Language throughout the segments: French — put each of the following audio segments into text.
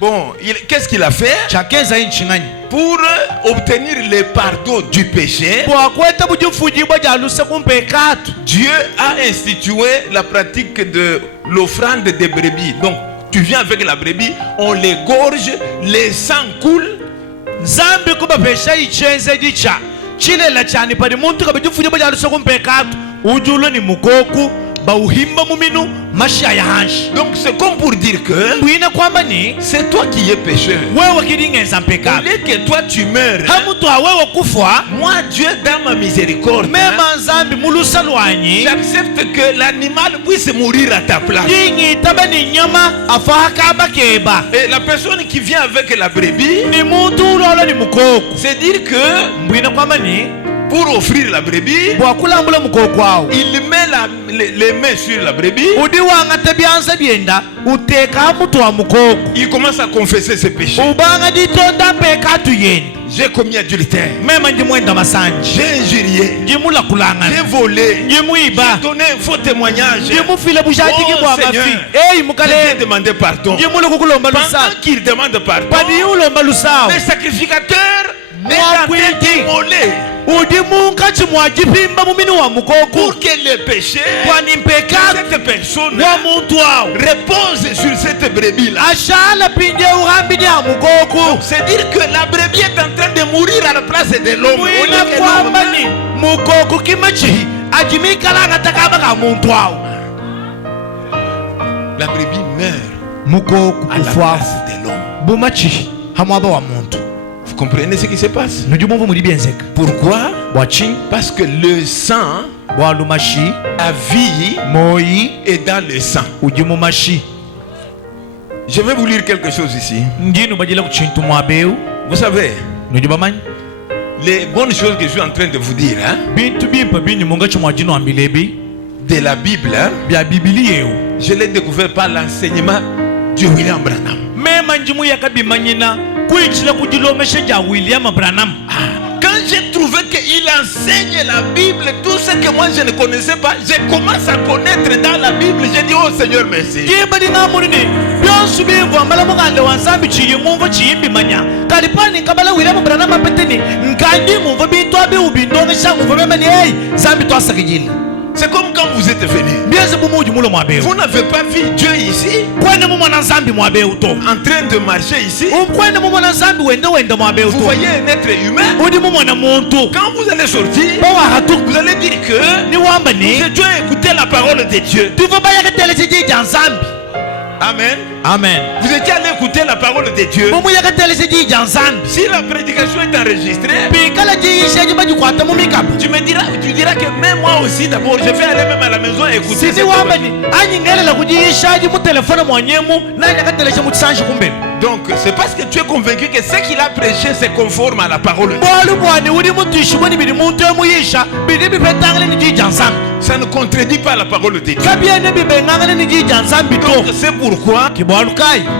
Bon, qu'est-ce qu'il a fait? Pour obtenir le pardon du péché, Dieu a institué la pratique de l'offrande des brebis. Donc, tu viens avec la brebis, on l'égorge, le sang coule. Donc c'est comme pour dire que c'est toi qui es pécheur. Au lieu que toi tu meurs, moi Dieu dans ma miséricorde, j'accepte que l'animal puisse mourir à ta place. Et la personne qui vient avec la brebis, c'est dire que pour offrir la brebis, il met les mains sur la brebis. Il commence à confesser ses péchés. J'ai commis adultère. J'ai injurié. J'ai volé. J'ai donné un faux témoignage. Oh Seigneur, j'ai demandé pardon. Pendant qu'il demande pardon, les sacrificateurs est immolé. Pour que le péché de cette personne repose sur cette brebis là. C'est dire que la brebis est en train de mourir à la place de l'homme. La brebis meurt à la place de l'homme. Vous comprenez ce qui se passe? Pourquoi? Parce que le sang, la vie est dans le sang. Je vais vous lire quelque chose ici. Vous savez, les bonnes choses que je suis en train de vous dire, de la Bible, je l'ai découvert par l'enseignement de William Branham. Quand j'ai trouvé qu'il enseigne la Bible, tout ce que moi je ne connaissais pas, je commence à connaître dans la Bible. J'ai dit, oh Seigneur, merci. C'est comme quand vous êtes venu. Vous n'avez pas vu Dieu ici en train de marcher ici. Vous voyez un être humain. Quand vous allez sortir, vous allez dire que Dieu a écouté la parole de Dieu. Amen. Amen. Vous étiez allé écouter la parole de Dieu. Si la prédication est enregistrée, tu diras que même moi aussi d'abord, je vais aller même à la maison et écouter. Donc c'est parce que tu es convaincu que ce qu'il a prêché c'est conforme à la parole de Dieu. Ça ne contredit pas la parole de Dieu. Donc c'est pourquoi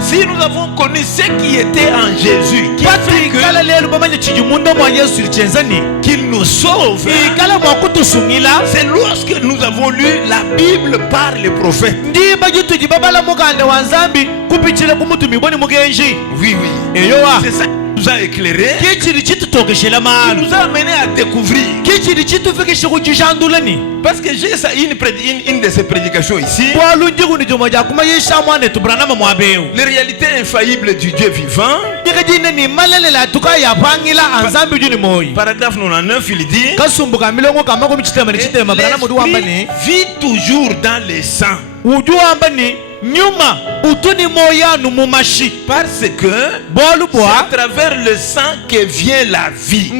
si nous avons connu ce qui était en Jésus, qui fait qu'il nous sauve, c'est lorsque nous avons lu la Bible par les prophètes. Oui, oui. C'est ça qui nous a éclairé, qui nous a amené à découvrir. Parce que j'ai une de ces prédications ici, les réalités infaillibles du Dieu vivant. Paragraphe 99, il dit, l'esprit vit toujours dans les sangs. Parce que c'est à travers le sang que vient la vie.